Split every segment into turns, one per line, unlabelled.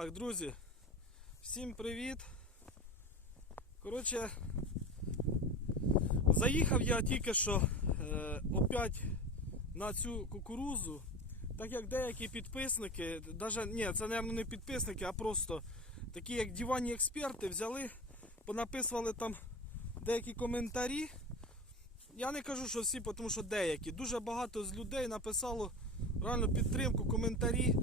Так, друзі, всім привіт. Коротше, заїхав я тільки що е, опять на цю кукурузу. Так як деякі підписники, даже, ні, це, мабуть, не підписники, а просто такі як диванні експерти взяли, понаписували там деякі коментарі. Я не кажу, що всі, тому що деякі. Дуже багато з людей написало реально підтримку, коментарі.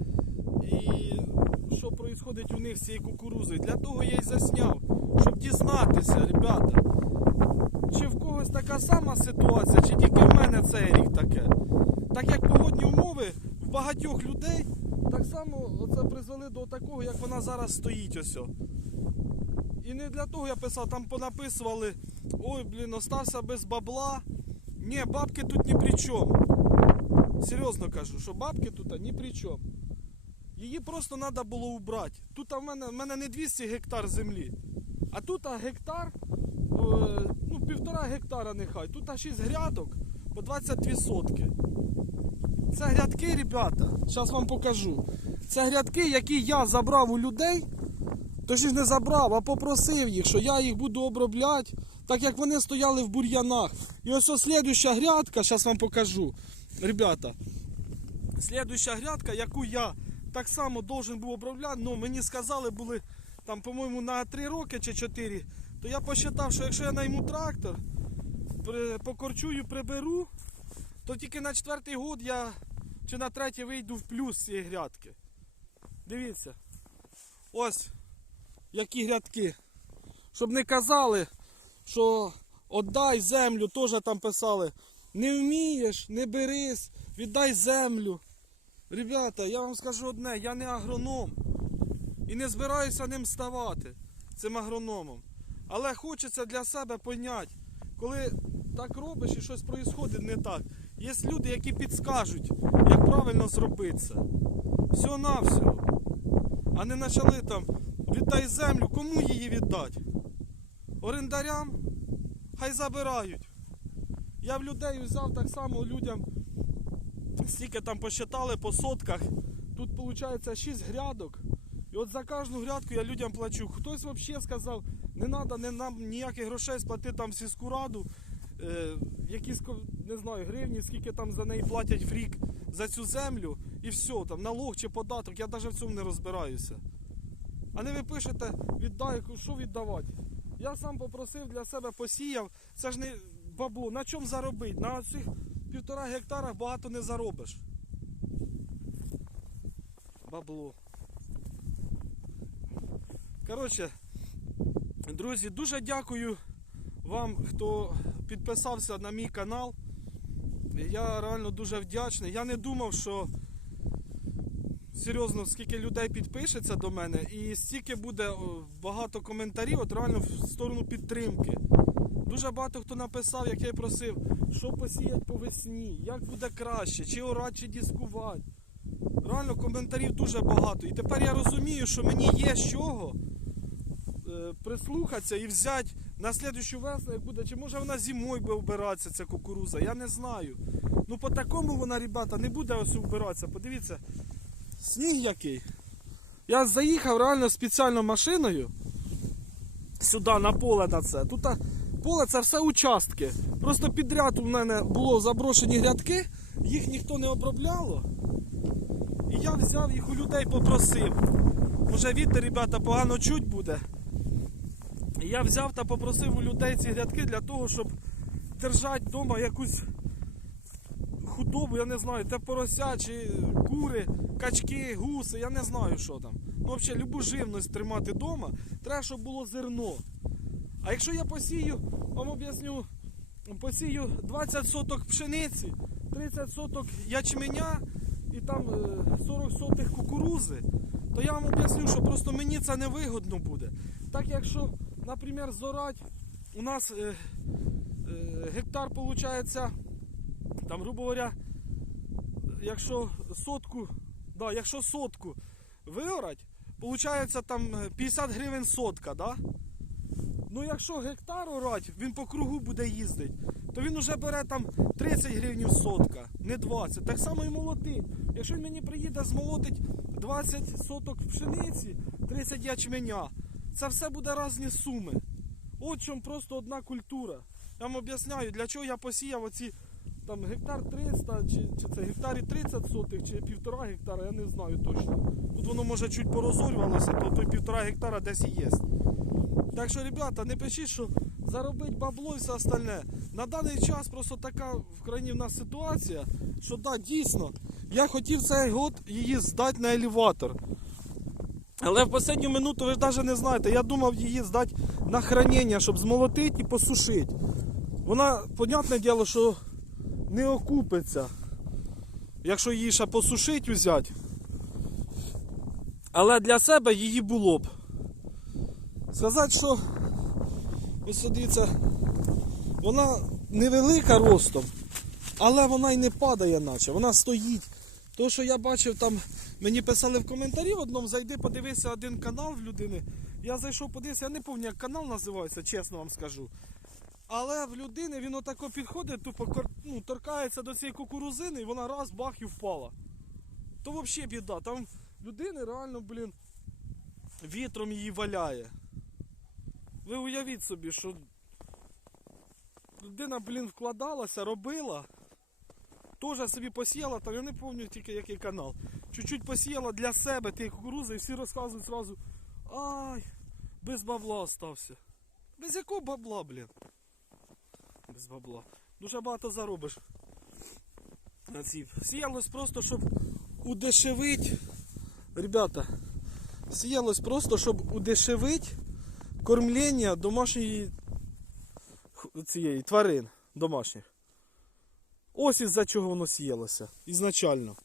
І що відбувається у них з цією кукурузою. Для того я й засняв, щоб дізнатися, ребята. Чи в когось така сама ситуація, чи тільки в мене цей рік таке. Так як погодні умови в багатьох людей так само оце призвели до такого, як вона зараз стоїть ось. І не для того я писав, там понаписували, ой, блін, остався без бабла. Ні, бабки тут ні при чому. Серйозно кажу, що бабки тут ні при чому. Її просто треба було убрати. Тут в мене, в мене не 200 гектар землі, а тут гектар, е, ну півтора гектара нехай. Тут а 6 грядок по 22 сотки. Це грядки, ребята, зараз вам покажу. Це грядки, які я забрав у людей. Точніше не забрав, а попросив їх, що я їх буду обробляти, так як вони стояли в бур'янах. І ось ось слідуща грядка, зараз вам покажу. Ребята, слідуща грядка, яку я так само должен був обробляти, ну мені сказали були там, по-моєму, на 3 роки чи 4, то я посчитав, що якщо я найму трактор, покорчую, приберу, то тільки на четвертий год я чи на третій вийду в плюс цієї грядки. Дивіться. Ось які грядки. Щоб не казали, що отдай землю, теж там писали. Не вмієш, не берись, віддай землю. Ребята, я вам скажу одне, я не агроном. І не збираюся ним ставати, цим агрономом. Але хочеться для себе поняти, коли так робиш і щось відбувається не так. Є люди, які підскажуть, як правильно зробити це. Всього навсього. А не почали там віддай землю, кому її віддати? Орендарям? Хай забирають. Я в людей взяв так само людям, стільки там посчитали по сотках. Тут виходить 6 грядок. І от за кожну грядку я людям плачу. Хтось взагалі сказав, не треба не нам ніяких грошей сплати там сільську раду. Е, якісь не знаю, гривні, скільки там за неї платять в рік за цю землю, і все, там налог чи податок, я навіть в цьому не розбираюся. А не ви пишете, віддай, що віддавати. Я сам попросив для себе посіяв, це ж не бабло, на чому заробити? На цих півтора гектарах багато не заробиш. Бабло. Коротше, друзі, дуже дякую вам, хто підписався на мій канал. Я реально дуже вдячний. Я не думав, що серйозно, скільки людей підпишеться до мене, і стільки буде багато коментарів, от реально в сторону підтримки. Дуже багато хто написав, як я й просив, що посіять по весні, як буде краще, чи орати, чи дискувати. Реально коментарів дуже багато. І тепер я розумію, що мені є з чого е, прислухатися і взяти на слідущу весну, як буде, чи може вона зимою буде вбиратися, ця кукуруза, я не знаю. Ну по такому вона, ребята, не буде ось вбиратися. Подивіться, сніг який. Я заїхав реально спеціально машиною сюди на поле на це. Тут поле це все участки. Просто підряд у мене було заброшені грядки, їх ніхто не обробляло. І я взяв їх у людей попросив. Може вітер, ребята, погано чуть буде. І я взяв та попросив у людей ці грядки для того, щоб держати вдома якусь худобу, я не знаю, те порося чи кури, качки, гуси, я не знаю, що там. Ну, взагалі, любу живність тримати вдома, треба, щоб було зерно. А якщо я посію, вам об'ясню, посію 20 соток пшениці, 30 соток ячменя і там е, 40 сотих кукурузи, то я вам об'ясню, що просто мені це не вигодно буде. Так якщо, наприклад, зорать, у нас е, е, гектар виходить, там, грубо говоря, якщо сотку, да, якщо сотку виорать, виходить там е, 50 гривень сотка, да? Ну якщо гектар орать, він по кругу буде їздити, то він вже бере там 30 гривень сотка, не 20. Так само і молотить. Якщо він мені приїде змолотить 20 соток пшениці, 30 ячменя. Це все буде різні суми. От чому просто одна культура. Я вам об'ясняю, для чого я посіяв оці там гектар 300, чи, чи це гектарі 30 сотих, чи півтора гектара, я не знаю точно. Тут воно може чуть порозорювалося, то той півтора гектара десь і є. Так що, ребята, не пишіть, що заробить бабло і все остальне. На даний час просто така в країні в нас ситуація, що да, дійсно, я хотів цей год її здати на елеватор. Але в останню минуту ви ж навіть не знаєте, я думав її здати на хранення, щоб змолотити і посушити. Вона, понятне діло, що не окупиться, якщо її ще посушити взяти. Але для себе її було б. Сказати, що ось дивіться, вона невелика ростом, але вона й не падає, наче, вона стоїть. То, що я бачив там, мені писали в коментарі в одному, зайди, подивися один канал в людини. Я зайшов, подивився, я не пам'ятаю, як канал називається, чесно вам скажу. Але в людини він отако підходить, тупо ну, торкається до цієї кукурузини і вона раз бах і впала. То взагалі біда. Там людини реально, блін, вітром її валяє. Ви уявіть собі, що людина, блін, вкладалася, робила. Теж собі посіяла, там я не пам'ятаю тільки який канал. Чуть-чуть посіяла для себе ті кукурузи і всі розказують зразу. Ай, без бабла остався. Без якого бабла, блін? Без бабла. Дуже багато заробиш. На цій. Сіялось просто, щоб удешевить. Ребята, сіялось просто, щоб удешевить кормлення домашньої цієї тварин домашніх. Ось із-за чого воно сіялося ізначально.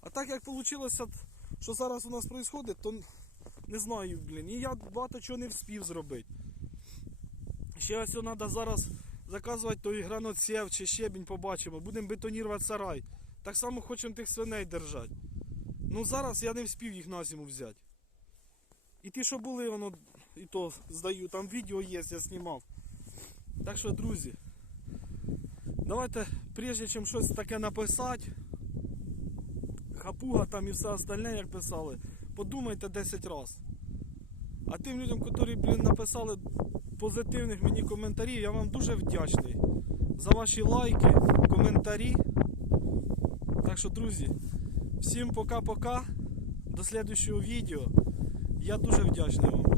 А так як вийшло, що зараз у нас відбувається, то не знаю, блін. І я багато чого не встиг зробити. Ще ось треба зараз заказувати той граноцев чи щебінь побачимо. Будемо бетонувати сарай. Так само хочемо тих свиней держати. Ну зараз я не встиг їх на зиму взяти. І ті, що були, воно і то здаю. Там відео є, я знімав. Так що, друзі, давайте, прежде чим щось таке написати, хапуга там і все остальне, як писали, подумайте 10 разів. А тим людям, які, блін, написали позитивних мені коментарів, я вам дуже вдячний за ваші лайки, коментарі. Так що, друзі, всім пока-пока. До слідчого відео. Я дуже вдячний вам.